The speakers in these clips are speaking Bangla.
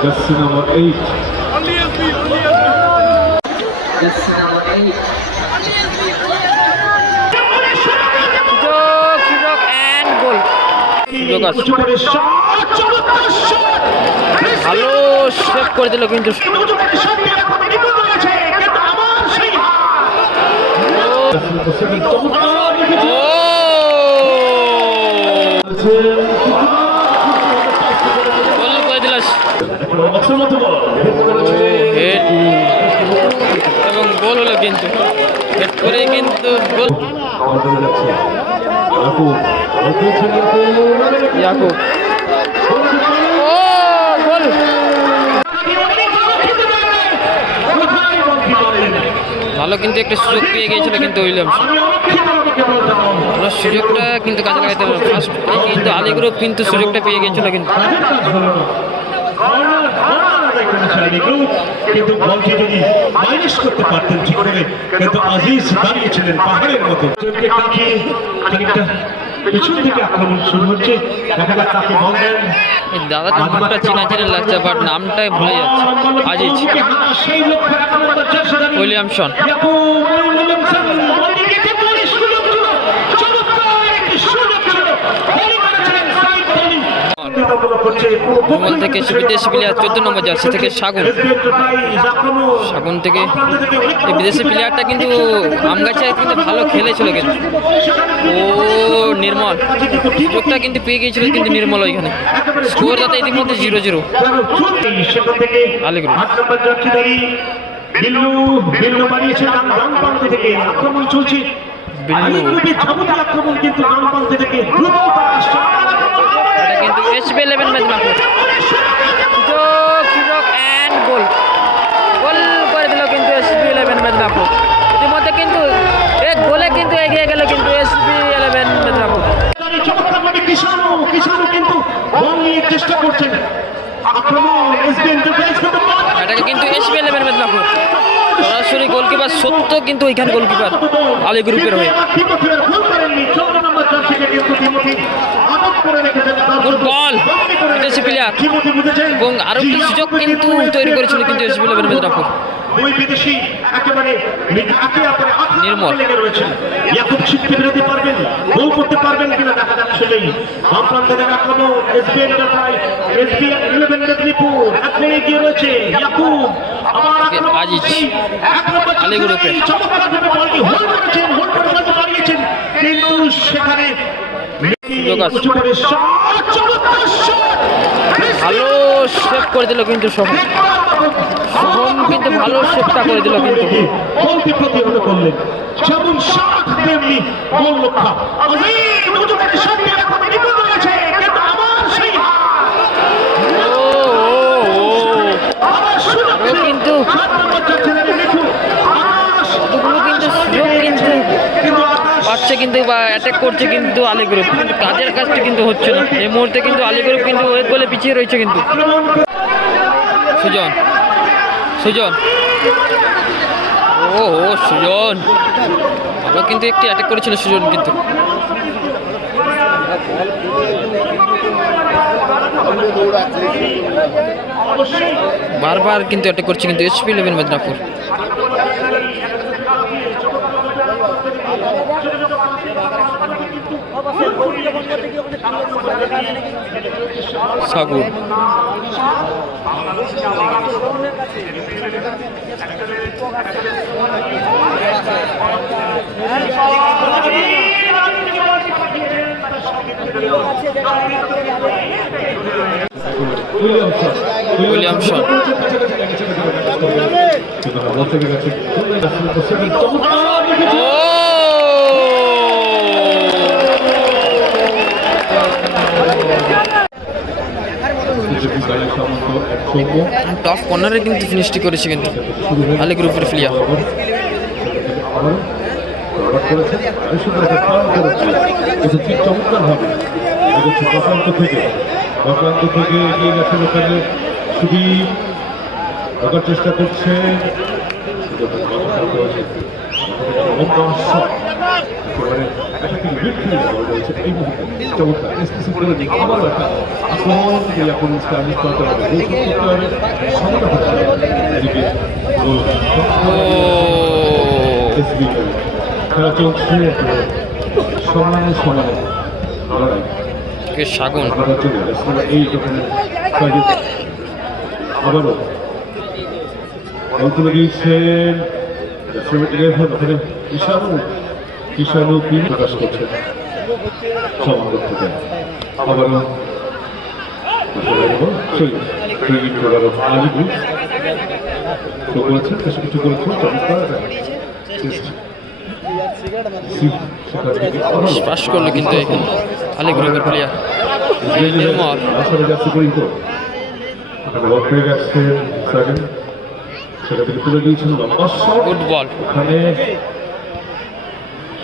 Jersey number 8. Jersey number 8. সুযোগ and goal. সুযোগ আছে। ভালো সেভ করে দিল কিন্তু এবং গোল হলো কিন্তু হেড করে কিন্তু গোল ইয়াকুব ও গোল ভালো কিন্তু একটা সুযোগ পেয়ে গিয়েছিল কিন্তু উইলিয়ামস ভালো সুযোগটা কিন্তু কাজে লাগাইতে পারলো ফার্স্ট কিন্তু আলী গ্রুপ কিন্তু সুযোগটা পেয়ে গিয়েছিল কিন্তু কিন্তু বলকে যদি মাইনাস করতে পারতেন ঠিক করে কিন্তু আজিজ দাঁড়িয়েছিলেন পাহাড়ের মতো খানিকটা পিছন থেকে আক্রমণ শুরু হচ্ছে দেখা যাক কাকে বল দেন দাদাটা নামটা চেনা চেনা লাগছে বাট নামটাই ভুলে যাচ্ছে আজিজ উইলিয়ামসন বিমল থেকে বিদেশি প্লেয়ার 14 নম্বর জার্সি থেকে সাগুন থেকে এই বিদেশি প্লেয়ারটা কিন্তু আমগাছায় কিন্তু ভালো খেলেছিল কিন্তু ও নির্মল সুযোগটা কিন্তু পেয়ে গিয়েছিল কিন্তু নির্মল ওইখানে স্কোর যাতে ইতিমধ্যে 0-0 আলিগ্রুপ বিল্লু বাড়িয়েছে ডান প্রান্ত থেকে আক্রমণ চলছে আক্রমণ কিন্তু ডান প্রান্ত থেকে এটা কিন্তু SB11 মেদিনীপুর সুযোগ and গোল করে দিল কিন্তু SB11 মেদিনীপুর ইতিমধ্যে কিন্তু এক গোলে কিন্তু এগিয়ে গেল কিন্তু SB11 মেদিনীপুর কিষানু কিন্তু বল নিয়ে চেষ্টা করছেন আক্রমণ SB এন্টারপ্রাইজ এটাকে কিন্তু SB11 মেদিনীপুর সরাসরি গোলকিপার সত্য কিন্তু ওইখানে গোলকিপার আলী গ্রুপের হয়ে ফুটবল বিদেশি প্লেয়ার এবং আরো একটি সুযোগ কিন্তু তৈরি করেছিল কিন্তু SB11 মেদিনীপুর নির্মল ইয়াকুব ছিটকে বেরোতে পারবেন গোল করতে পারবেন কিনা দেখা যাচ্ছে বাম প্রান্ত থেকে আক্রমণ SB এন্টারপ্রাইজ SB11 মেদিনীপুর এখন এগিয়ে রয়েছে ইয়াকুব আবার আজিজ আলী গ্রুপের বলটি হোল্ড করেছেন হোল্ড করে বলতে পারিয়েছেন কিন্তু সেখানে ভালো সেভ করে দিল কিন্তু সোহম কিন্তু ভালো সেভটা করে দিল কিন্তু গোলটি প্রতিহত করলেন যেমন শট তেমনি গোল রক্ষা কিন্তু পাচ্ছে কিন্তু বা অ্যাটাক করছে কিন্তু আলী গ্রুপ কিন্তু কাজের কাজটা কিন্তু হচ্ছে না এই মুহূর্তে কিন্তু আলী গ্রুপ কিন্তু ওই গোলে পিছিয়ে রয়েছে কিন্তু সুজন ও সুজন ভালো কিন্তু একটি অ্যাটাক করেছিল সুজন কিন্তু বারবার কিন্তু অ্যাটাক করছে কিন্তু SB11 মেদিনীপুর সাগু উইলিয়ামসন টপ কর্নারে কিন্তু ফিনিশটি করেছে কিন্তু আলী গ্রুপের প্লেয়ার চমৎকার হবে প্রশান্ত থেকে এগিয়ে গেছেন ওখানে খুবই ঢোকার চেষ্টা করছে অ্যাটাকিং মিডফিল্ড বল রয়েছে এই মুহূর্তে চমৎকার এসটিসি করে দিই আবার একটা আক্রমণ থেকে এখন স্টাবলিশ করতে হবে গোল করতে হবে সমতা করতে হবে এদিকে গোল ও এসবি খেলা চলছে সমানে সমানে লড়াই কে শাগুন আবারও চলে আসলে এই দোকানে আবারও বল তুলে দিয়েছেন ওখানে কিষাণু পিন প্রকাশ করছে সমাগত থেকে আবারও আলিগু তো করেছেন বেশ কিছু করেছেন চমৎকার পাস করলো কিন্তু এখানে আলী গ্রুপের প্লেয়ার নির্মল আসলে যাচ্ছে কিন্তু ওখানে যাচ্ছেন সেকেন্ড সেটা থেকে তুলে দিয়েছেন লম্বা শট ফুটবল ওখানে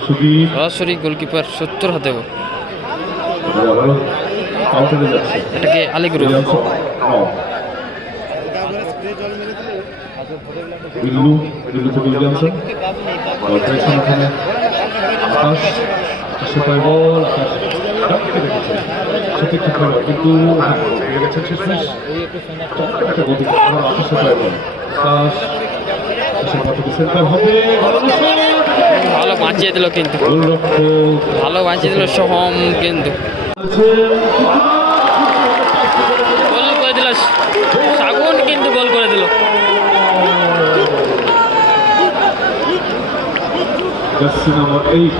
সুদীপ সরাসরি গোলকিপার 70 হাতে আবারও কাউন্টারে যাচ্ছে এটাকে আলী গ্রুপ বিল্লু থেকে উইলিয়ামসন বল পেয়েছেন ওখানে আকাশ আকাশে পায় বল আকাশ ডাকতে রেখেছে সেটি ঠিক হবে কিন্তু পেয়ে গেছে শেষমেশ একটা গতি আকাশে পায় বল আকাশ আকাশের পা থেকে সেন্টার হবে ভালো বাঁচিয়ে দিল কিন্তু গোলরক্ষক ভালো বাঁচিয়ে দিল সোহম কিন্তু গোল করে দিল শাগুন কিন্তু গোল করে দিল জার্সি নাম্বার 8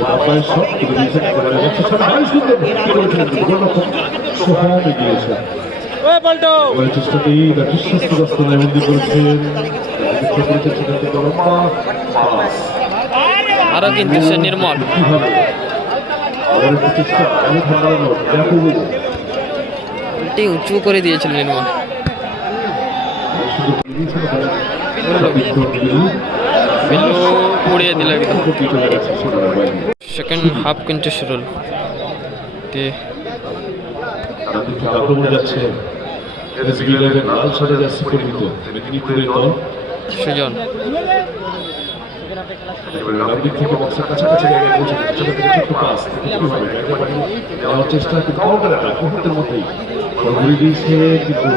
বাপায়ের শট তুলে দিয়েছেন একেবারে যাচ্ছে সামনে ভালো সুন্দর গোলরক্ষক সোহম এগিয়েছে এবারে চেষ্টাতেই বিশ্বস্ত রাস্তায় বন্দি করেছেন সেখান থেকে লম্বা পাস আরো কিন্তু সে নির্মল কিভাবে আবার একটু চেষ্টা অনেক ভালো ইয়াকুবু উল্টে উঁচু করে দিয়েছিল নির্মল শুধু দিয়েছেন বিল্লু উড়িয়ে দিল একদম চলে গেছে সেখানে বাইরে সেকেন্ড হাফ কিন্তু শুরু হলো তে তাদের থেকে আক্রমণ যাচ্ছে এসবি 11 লাল সাদা জার্সি পরিহিত মেদিনীপুরের দল সুজন এবারে রাজনীতি থেকে বক্সের কাছাকাছি জায়গায় পৌঁছে ছোট থেকে ছোট্ট পাস কিভাবে একেবারে দেওয়ার চেষ্টা কিন্তু কাউন্টার অ্যাটাক মুহূর্তের মধ্যেই বল ঘুরে দিয়েছে কিন্তু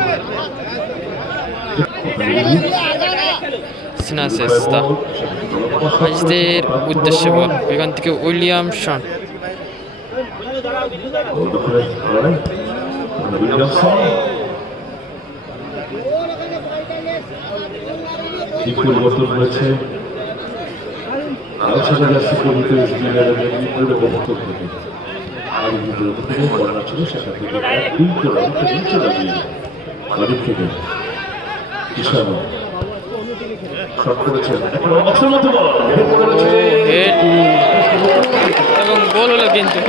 সিনাসেস্তা আজদের উদ্দেশ্যে বল এখান থেকে উইলিয়ামসন পরিবর্তন হয়েছে আলোচনা যাচ্ছে কবিতা মেদিনীপুরের পরিবর্তন থেকে আর থেকে বলা ছিল সেখান থেকে দুই করে নিচে লাগিয়ে বাড়ি থেকে কিষাণু শট করেছেন হেড এবং গোল হলো কিন্তু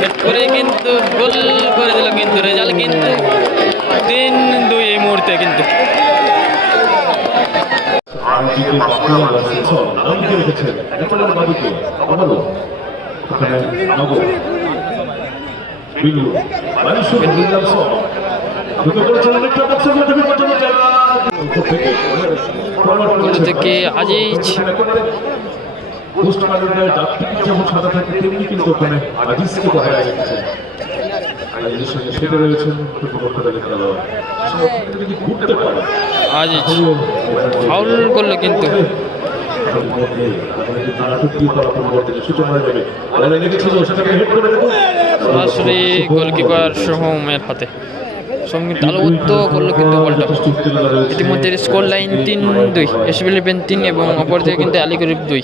হেড করে কিন্তু গোল করে দিল কিন্তু রেজাল্ট কিন্তু 3-2 এই মুহূর্তে কিন্তু আরজিকে বাঁকুড়া লাসেন্সন নামকে রেখেছেন একেবারে বাদিকে আবারও ওখানে নগর বিল্লু মানুষের উইলিয়ামসন ঢুকে পড়েছেন অনেকটা বক্সের মধ্যে বিপজ্জনক জায়গা থেকে আজিজ পোস্ট কার্ডের ডাকটিকিট যেমন সাদা থাকে তেমনি কিন্তু ওখানে আজিজকে দেখা গেছে আজিজের সঙ্গে সেটা রয়েছেন পূর্বপক্ষ দলের খেলোয়াড় যদি ঘুরতে পারে আজিজ ফাউল করলো কিন্তু সরাসরি গোলকিপার সোহমের হাতে সঙ্গে তালুবদ্ধ করলো কিন্তু বলটা ইতিমধ্যে স্কোর লাইন 3-2 এসবি 3 এবং অপরদিকে কিন্তু আলী গ্রুপ 2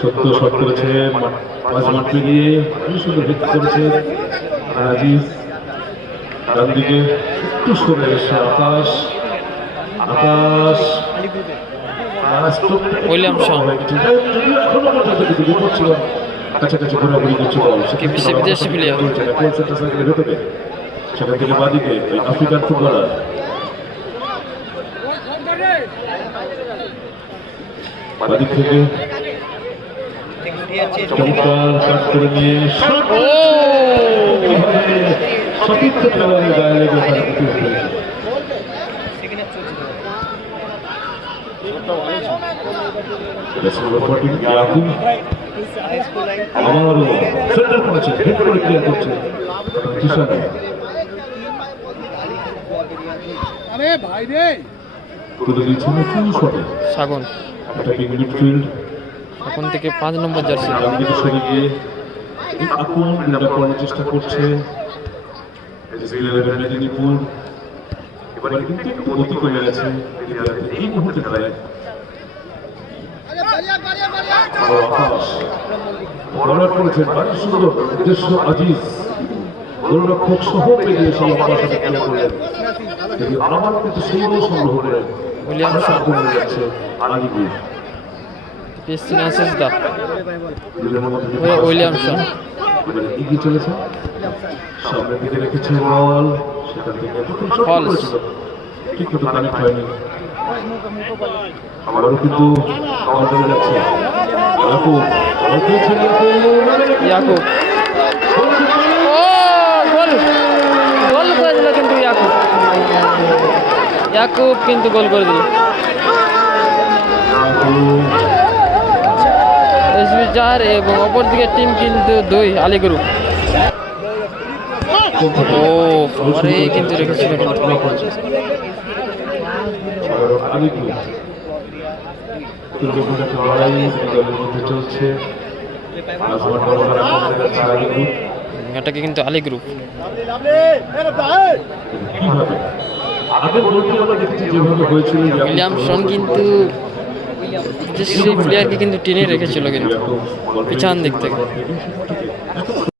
সত্য শট করেছে মাঝ মাঠ পেরিয়ে সুন্দর হিট করেছে আজিজ ডান দিকে একটু সরে এসে আকাশ আকাশ উইলিয়ামসন কাছাকাছি ঘোরাঘুরি করছে বল বিদেশি প্লেয়ার সেখান থেকে বাদিকে আফ্রিকান ফুটবলার বাদিক থেকে চমৎকার কাজ করে নিয়ে ও এইভাবে সতীর্থ খেলোয়াড়ের গায়ে লেগে তারা প্রতিরোধ করেছে। That's number 14, Yakub. আবারও সেন্টার করেছে, হেড করে ক্লিয়ার করছে জিশান। তুলে দিয়েছেন ফুল শটে সাগন অ্যাটাকিং মিডফিল্ড। এখন থেকে 5 নম্বর জার্সি। রামদিকে সরে গিয়ে আক্রমণ বিল্ডআপ করার চেষ্টা করছে মেদিনীপুর। এবারে কিন্তু একটু গতি কমে গেছে এই মুহূর্তে খেলায়। আকাশ বর্ণনা করেছেন বাড়ি সুন্দর উদ্দেশ্য আজিজ গোলরক্ষক সহ পেরিয়ে সেই আমার সাথে ক্রিয়া করলেন। যদি আমার কিন্তু সেই গোল সংগ্রহ করেন উইলিয়ামসন। কমে যাচ্ছে আলিপুর পিএসসি নাসিস দা উইলিয়ামসন উইলিয়ামসন এবারে এগিয়ে চলেছে, সামনের দিকে রেখেছে বল, সেখান থেকে প্রথম শট False. করেছিল, ঠিক মতো কানেক্ট হয়নি। আবারও কিন্তু কাউন্টারে যাচ্ছে ইয়াকুব, বল পেয়েছেন ইয়াকুব। ও গোল গোল করে দিল কিন্তু ইয়াকুব। ইয়াকুব কিন্তু গোল করে দিল। এসবি 4 এবং অপরদিকে টিম কিন্তু 2 আলী গ্রুপ। ও পরে কিন্তু রেখেছিল কিন্তু। চলছে এটাকে কিন্তু আলী গ্রুপ। আগের গোলটি আমরা দেখেছি যেভাবে হয়েছিল উইলিয়ামসন কিন্তু সেই প্লেয়ারকে কিন্তু টেনে রেখেছিল কিন্তু পিছন দিক থেকে।